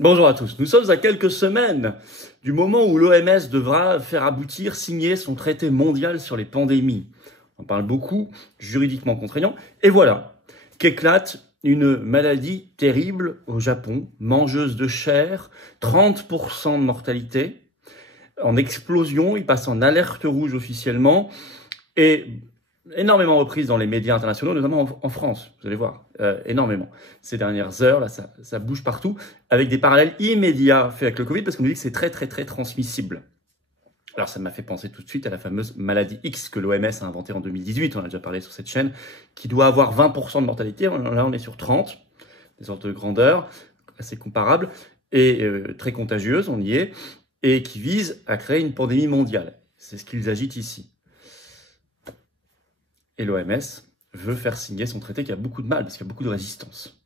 Bonjour à tous. Nous sommes à quelques semaines du moment où l'OMS devra faire aboutir, signer son traité mondial sur les pandémies. On parle beaucoup, juridiquement contraignant. Et voilà qu'éclate une maladie terrible au Japon, mangeuse de chair, 30% de mortalité, en explosion, il passe en alerte rouge officiellement, et énormément reprise dans les médias internationaux, notamment en France, vous allez voir, énormément. Ces dernières heures, là, ça bouge partout, avec des parallèles immédiats faits avec le Covid, parce qu'on nous dit que c'est très transmissible. Alors ça m'a fait penser tout de suite à la fameuse maladie X que l'OMS a inventée en 2018, on a déjà parlé sur cette chaîne, qui doit avoir 20% de mortalité, là on est sur 30, des ordres de grandeur assez comparables, et très contagieuse, on y est, et qui vise à créer une pandémie mondiale. C'est ce qu'ils agitent ici. Et l'OMS veut faire signer son traité qui a beaucoup de mal, parce qu'il y a beaucoup de résistance.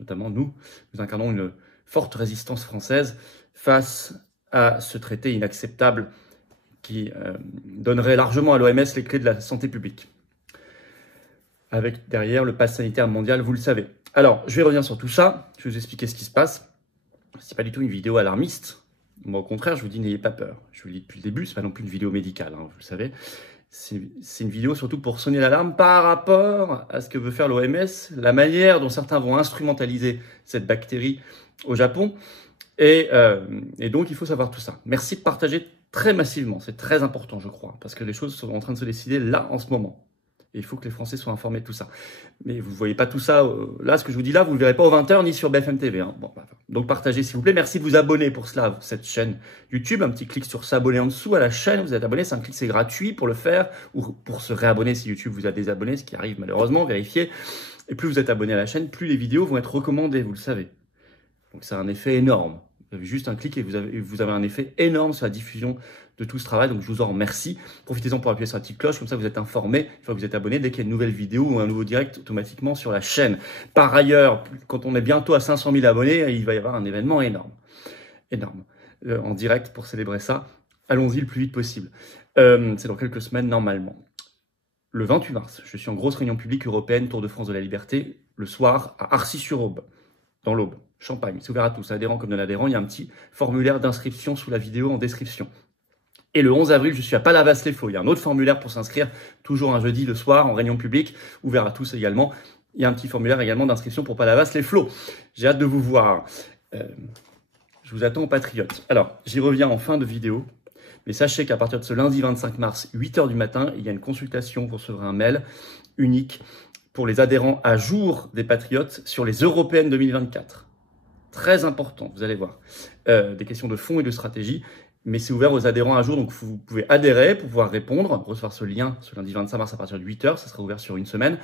Notamment nous incarnons une forte résistance française face à ce traité inacceptable qui donnerait largement à l'OMS les clés de la santé publique. Avec derrière le pass sanitaire mondial, vous le savez. Alors, je vais revenir sur tout ça, je vais vous expliquer ce qui se passe. C'est pas du tout une vidéo alarmiste. Moi, au contraire, je vous dis, n'ayez pas peur. Je vous le dis depuis le début, c'est pas non plus une vidéo médicale, hein, vous le savez. C'est une vidéo surtout pour sonner l'alarme par rapport à ce que veut faire l'OMS, la manière dont certains vont instrumentaliser cette bactérie au Japon. Et donc, il faut savoir tout ça. Merci de partager très massivement. C'est très important, je crois, parce que les choses sont en train de se décider là, en ce moment. Et il faut que les Français soient informés de tout ça. Mais vous ne voyez pas tout ça, là, ce que je vous dis là, vous ne le verrez pas aux 20h ni sur BFM TV. Hein. Bon, donc partagez s'il vous plaît. Merci de vous abonner pour cela, cette chaîne YouTube. Un petit clic sur s'abonner en dessous à la chaîne. Vous êtes abonné, c'est un clic, c'est gratuit pour le faire. Ou pour se réabonner si YouTube vous a désabonné, ce qui arrive malheureusement, vérifiez. Et plus vous êtes abonné à la chaîne, plus les vidéos vont être recommandées, vous le savez. Donc ça a un effet énorme. Vous avez juste un clic et vous avez un effet énorme sur la diffusion de tout ce travail, donc je vous en remercie. Profitez-en pour appuyer sur la petite cloche, comme ça vous êtes informé, une fois que vous êtes abonné, dès qu'il y a une nouvelle vidéo ou un nouveau direct automatiquement sur la chaîne. Par ailleurs, quand on est bientôt à 500 000 abonnés, il va y avoir un événement énorme. Énorme. En direct pour célébrer ça. Allons-y le plus vite possible. C'est dans quelques semaines normalement. Le 28 mars, je suis en grosse réunion publique européenne, Tour de France de la Liberté, le soir à Arcis-sur-Aube, dans l'Aube. Champagne, c'est ouvert à tous, adhérents comme non-adhérents. Il y a un petit formulaire d'inscription sous la vidéo en description. Et le 11 avril, je suis à Palavas-les-Flots. Il y a un autre formulaire pour s'inscrire, toujours un jeudi le soir, en réunion publique, ouvert à tous également. Il y a un petit formulaire également d'inscription pour Palavas-les-Flots. J'ai hâte de vous voir. Je vous attends, patriotes. Alors, j'y reviens en fin de vidéo. Mais sachez qu'à partir de ce lundi 25 mars, 8h du matin, il y a une consultation, vous recevrez un mail unique pour les adhérents à jour des patriotes sur les européennes 2024. Très important, vous allez voir. Des questions de fond et de stratégie, mais c'est ouvert aux adhérents à jour, donc vous pouvez adhérer pour pouvoir répondre, recevoir ce lien ce lundi 25 mars à partir de 8h, ça sera ouvert sur une semaine,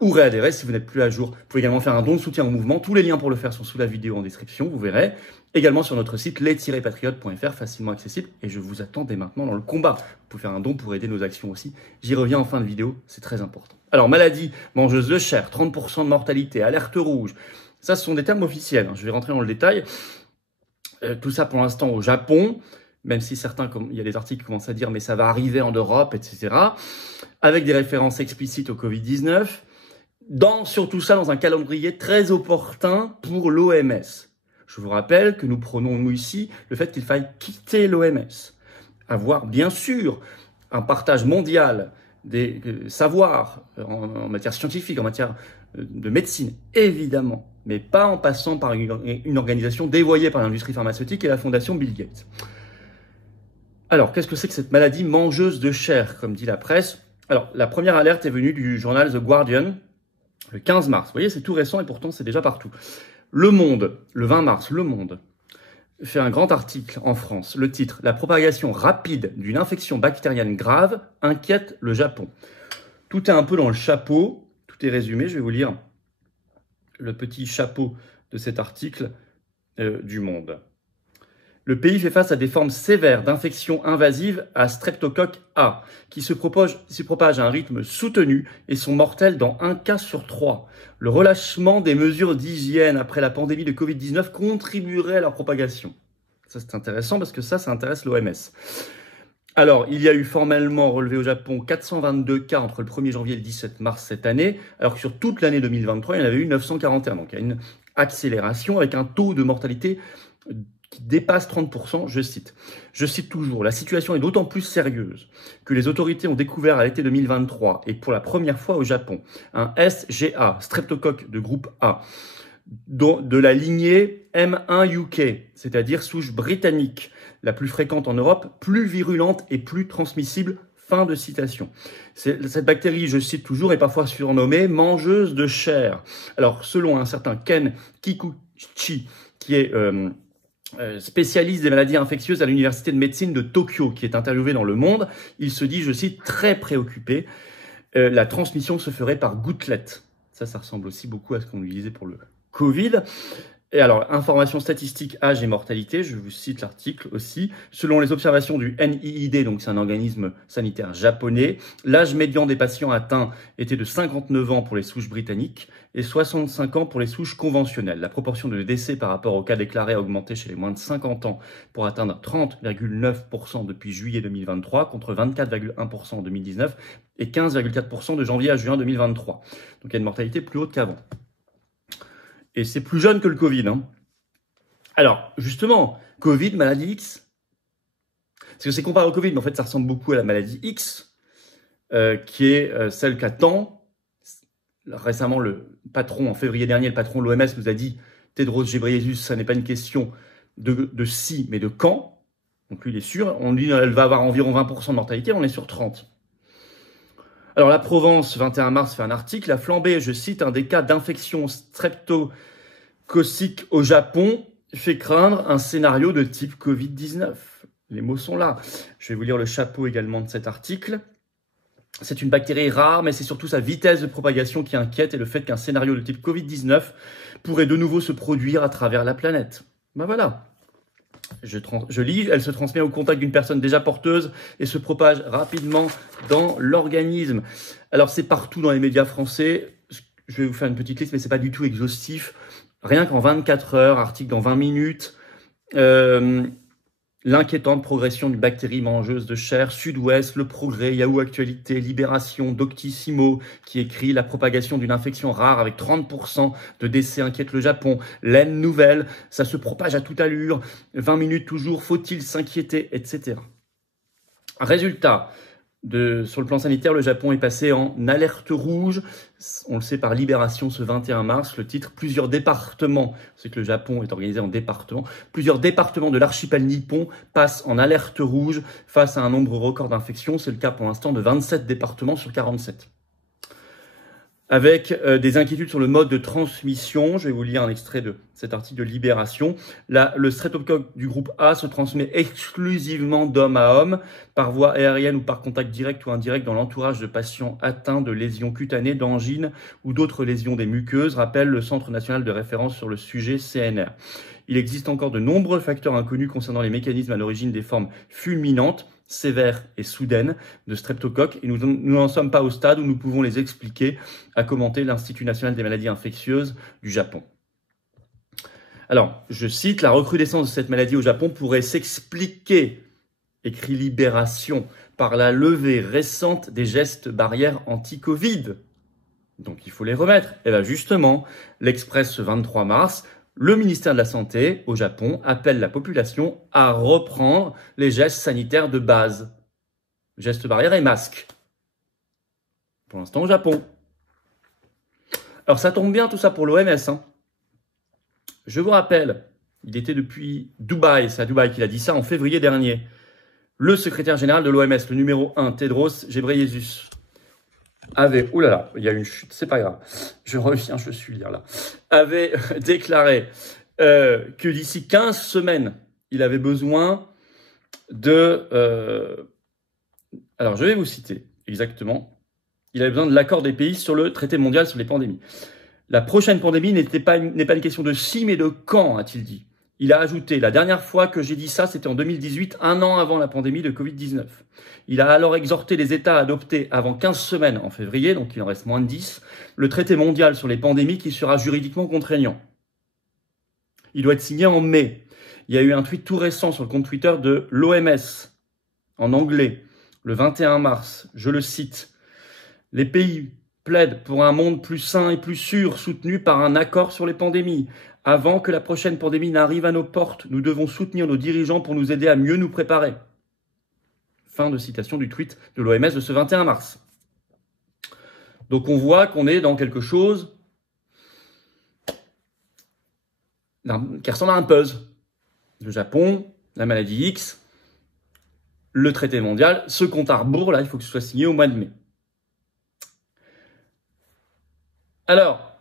ou réadhérer si vous n'êtes plus à jour. Vous pouvez également faire un don de soutien au mouvement, tous les liens pour le faire sont sous la vidéo en description, vous verrez. Également sur notre site les-patriotes.fr, facilement accessible, et je vous attends dès maintenant dans le combat. Vous pouvez faire un don pour aider nos actions aussi. J'y reviens en fin de vidéo, c'est très important. Alors, maladie mangeuse de chair, 30% de mortalité, alerte rouge. Ça, ce sont des termes officiels. Je vais rentrer dans le détail. Tout ça, pour l'instant, au Japon, même si certains, il y a des articles qui commencent à dire « mais ça va arriver en Europe », etc. Avec des références explicites au Covid-19. Sur tout ça, dans un calendrier très opportun pour l'OMS. Je vous rappelle que nous prenons, nous ici, le fait qu'il faille quitter l'OMS. Avoir, bien sûr, un partage mondial des savoirs en matière scientifique, en matière de médecine, évidemment, mais pas en passant par une organisation dévoyée par l'industrie pharmaceutique et la fondation Bill Gates. Alors, qu'est-ce que c'est que cette maladie mangeuse de chair, comme dit la presse? Alors, la première alerte est venue du journal The Guardian, le 15 mars. Vous voyez, c'est tout récent et pourtant c'est déjà partout. Le Monde, le 20 mars, Le Monde fait un grand article en France. Le titre, la propagation rapide d'une infection bactérienne grave inquiète le Japon. Tout est un peu dans le chapeau, tout est résumé. Je vais vous lire le petit chapeau de cet article du Monde. Le pays fait face à des formes sévères d'infections invasives à Streptocoque A, qui se propagent à un rythme soutenu et sont mortelles dans 1 cas sur 3. Le relâchement des mesures d'hygiène après la pandémie de Covid-19 contribuerait à leur propagation. Ça, c'est intéressant parce que ça intéresse l'OMS. Alors, il y a eu formellement relevé au Japon 422 cas entre le 1er janvier et le 17 mars cette année, alors que sur toute l'année 2023, il y en avait eu 941. Donc, il y a une accélération avec un taux de mortalité qui dépasse 30%, je cite toujours, la situation est d'autant plus sérieuse que les autorités ont découvert à l'été 2023 et pour la première fois au Japon un SGA, streptocoque de groupe A, de la lignée M1 UK, c'est-à-dire souche britannique, la plus fréquente en Europe, plus virulente et plus transmissible. Fin de citation. Cette bactérie, je cite toujours, est parfois surnommée mangeuse de chair. Alors, selon un certain Ken Kikuchi, qui est spécialiste des maladies infectieuses à l'université de médecine de Tokyo, qui est interviewé dans Le Monde, il se dit, je cite, très préoccupé, la transmission se ferait par gouttelettes. Ça ressemble aussi beaucoup à ce qu'on lui disait pour le Covid. Et alors, information statistique, âge et mortalité, je vous cite l'article aussi. Selon les observations du NIID, donc c'est un organisme sanitaire japonais, l'âge médian des patients atteints était de 59 ans pour les souches britanniques et 65 ans pour les souches conventionnelles. La proportion de décès par rapport aux cas déclarés a augmenté chez les moins de 50 ans pour atteindre 30,9% depuis juillet 2023 contre 24,1% en 2019 et 15,4% de janvier à juin 2023. Donc il y a une mortalité plus haute qu'avant. Et c'est plus jeune que le Covid. Hein. Alors, justement, Covid, maladie X. Parce que c'est comparé au Covid, mais en fait, ça ressemble beaucoup à la maladie X, qui est celle qu'attend. Récemment, le patron, en février dernier, le patron de l'OMS nous a dit « Tedros Ghebreyesus, ça n'est pas une question de si, mais de quand. » Donc lui, il est sûr. On dit qu'elle va avoir environ 20% de mortalité, on est sur 30%. Alors, la Provence, 21 mars, fait un article. La flambée, je cite, un des cas d'infection streptococique au Japon fait craindre un scénario de type Covid-19. Les mots sont là. Je vais vous lire le chapeau également de cet article. C'est une bactérie rare, mais c'est surtout sa vitesse de propagation qui inquiète et le fait qu'un scénario de type Covid-19 pourrait de nouveau se produire à travers la planète. Ben voilà. Je lis, elle se transmet au contact d'une personne déjà porteuse et se propage rapidement dans l'organisme. Alors c'est partout dans les médias français, je vais vous faire une petite liste mais c'est pas du tout exhaustif. Rien qu'en 24 heures, article dans 20 minutes, l'inquiétante progression d'une bactérie mangeuse de chair, Sud-Ouest, Le Progrès, Yahoo Actualité, Libération, Doctissimo, qui écrit la propagation d'une infection rare avec 30% de décès inquiète le Japon, l'Aisne Nouvelle, ça se propage à toute allure, 20 minutes toujours, faut-il s'inquiéter, etc. Résultat, sur le plan sanitaire, le Japon est passé en alerte rouge. On le sait par Libération ce 21 mars. Le titre, plusieurs départements, c'est que le Japon est organisé en départements, plusieurs départements de l'archipel nippon passent en alerte rouge face à un nombre record d'infections. C'est le cas pour l'instant de 27 départements sur 47. Avec des inquiétudes sur le mode de transmission. Je vais vous lire un extrait de cet article de Libération. Le streptocoque du groupe A se transmet exclusivement d'homme à homme, par voie aérienne ou par contact direct ou indirect dans l'entourage de patients atteints de lésions cutanées, d'angines ou d'autres lésions des muqueuses, rappelle le Centre national de référence sur le sujet CNR. Il existe encore de nombreux facteurs inconnus concernant les mécanismes à l'origine des formes fulminantes, sévères et soudaines de streptocoque et nous n'en sommes pas au stade où nous pouvons les expliquer, a commenté l'Institut national des maladies infectieuses du Japon. Alors, je cite, la recrudescence de cette maladie au Japon pourrait s'expliquer, écrit Libération, par la levée récente des gestes barrières anti-Covid. Donc il faut les remettre. Et bien justement, l'Express ce 23 mars, le ministère de la Santé au Japon appelle la population à reprendre les gestes sanitaires de base. Gestes barrières et masques. Pour l'instant au Japon. Alors ça tombe bien tout ça pour l'OMS. Hein. Je vous rappelle, il était depuis Dubaï, c'est à Dubaï qu'il a dit ça en février dernier. Le secrétaire général de l'OMS, le numéro 1, Tedros Ghebreyesus, avait, oulala, il y a une chute, c'est pas grave, je reviens, je suis là, avait déclaré que d'ici 15 semaines, il avait besoin de... alors, je vais vous citer exactement. Il avait besoin de l'accord des pays sur le traité mondial sur les pandémies. La prochaine pandémie n'est pas une question de si, mais de quand, a-t-il dit. Il a ajouté, la dernière fois que j'ai dit ça, c'était en 2018, un an avant la pandémie de Covid-19. Il a alors exhorté les États à adopter avant 15 semaines en février, donc il en reste moins de 10, le traité mondial sur les pandémies qui sera juridiquement contraignant. Il doit être signé en mai. Il y a eu un tweet tout récent sur le compte Twitter de l'OMS, en anglais, le 21 mars, je le cite. Les pays plaide pour un monde plus sain et plus sûr, soutenu par un accord sur les pandémies. Avant que la prochaine pandémie n'arrive à nos portes, nous devons soutenir nos dirigeants pour nous aider à mieux nous préparer. » Fin de citation du tweet de l'OMS de ce 21 mars. Donc on voit qu'on est dans quelque chose qui ressemble à un puzzle. Le Japon, la maladie X, le traité mondial, ce compte à rebours, là, il faut que ce soit signé au mois de mai. Alors,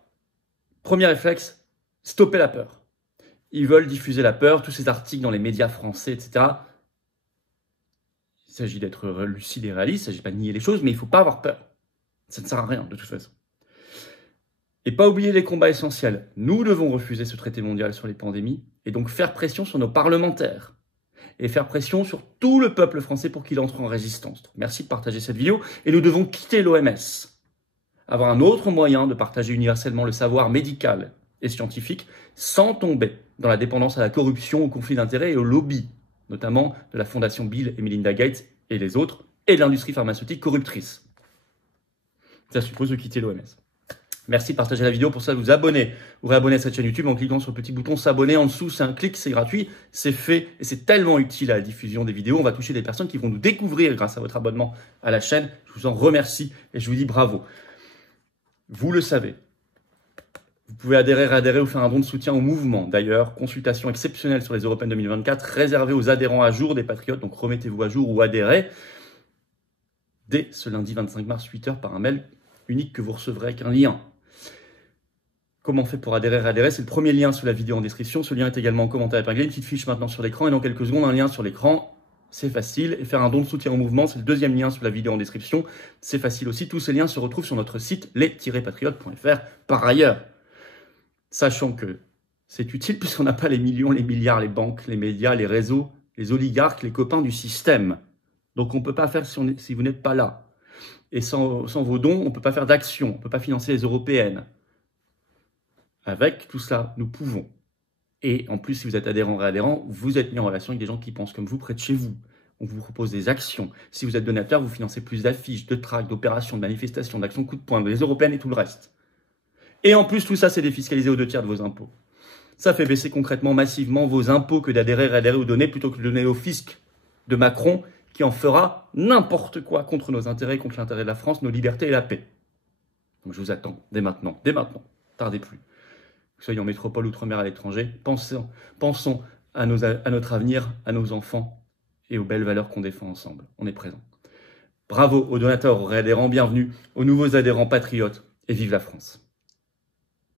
premier réflexe, stopper la peur. Ils veulent diffuser la peur, tous ces articles dans les médias français, etc. Il s'agit d'être lucide et réaliste, il ne s'agit pas de nier les choses, mais il ne faut pas avoir peur. Ça ne sert à rien, de toute façon. Et pas oublier les combats essentiels. Nous devons refuser ce traité mondial sur les pandémies et donc faire pression sur nos parlementaires et faire pression sur tout le peuple français pour qu'il entre en résistance. Donc, merci de partager cette vidéo et nous devons quitter l'OMS. Avoir un autre moyen de partager universellement le savoir médical et scientifique sans tomber dans la dépendance à la corruption, au conflit d'intérêts et au lobby, notamment de la fondation Bill et Melinda Gates et les autres, et de l'industrie pharmaceutique corruptrice. Ça suppose de quitter l'OMS. Merci de partager la vidéo. Pour ça, vous abonner ou réabonner à cette chaîne YouTube en cliquant sur le petit bouton s'abonner en dessous. C'est un clic, c'est gratuit, c'est fait et c'est tellement utile à la diffusion des vidéos. On va toucher des personnes qui vont nous découvrir grâce à votre abonnement à la chaîne. Je vous en remercie et je vous dis bravo. Vous le savez. Vous pouvez adhérer ou faire un don de soutien au mouvement. D'ailleurs, consultation exceptionnelle sur les Européennes 2024 réservée aux adhérents à jour des Patriotes. Donc remettez-vous à jour ou adhérez dès ce lundi 25 mars 8h par un mail unique que vous recevrez avec un lien. Comment on fait pour adhérer? C'est le premier lien sous la vidéo en description. Ce lien est également en commentaire épinglé. Une petite fiche maintenant sur l'écran et dans quelques secondes, un lien sur l'écran. C'est facile. Et faire un don de soutien au mouvement, c'est le deuxième lien sous la vidéo en description. C'est facile aussi. Tous ces liens se retrouvent sur notre site les-patriotes.fr. Par ailleurs, sachant que c'est utile puisqu'on n'a pas les millions, les milliards, les banques, les médias, les réseaux, les oligarques, les copains du système. Donc on ne peut pas faire si vous n'êtes pas là. Et sans vos dons, on ne peut pas faire d'action. On ne peut pas financer les européennes. Avec tout ça, nous pouvons. Et en plus, si vous êtes adhérent, réadhérent, vous êtes mis en relation avec des gens qui pensent comme vous près de chez vous. On vous propose des actions. Si vous êtes donateur, vous financez plus d'affiches, de tracts, d'opérations, de manifestations, d'actions coup de poing, les européennes et tout le reste. Et en plus, tout ça, c'est défiscalisé aux 2/3 de vos impôts. Ça fait baisser concrètement, massivement vos impôts que d'adhérer, réadhérer ou donner, plutôt que de donner au fisc de Macron, qui en fera n'importe quoi contre nos intérêts, contre l'intérêt de la France, nos libertés et la paix. Donc je vous attends, dès maintenant, tardez plus. Que soyez en métropole, outre-mer, à l'étranger, pensons à notre avenir, à nos enfants et aux belles valeurs qu'on défend ensemble. On est présents. Bravo aux donateurs, aux réadhérents, bienvenue aux nouveaux adhérents patriotes et vive la France.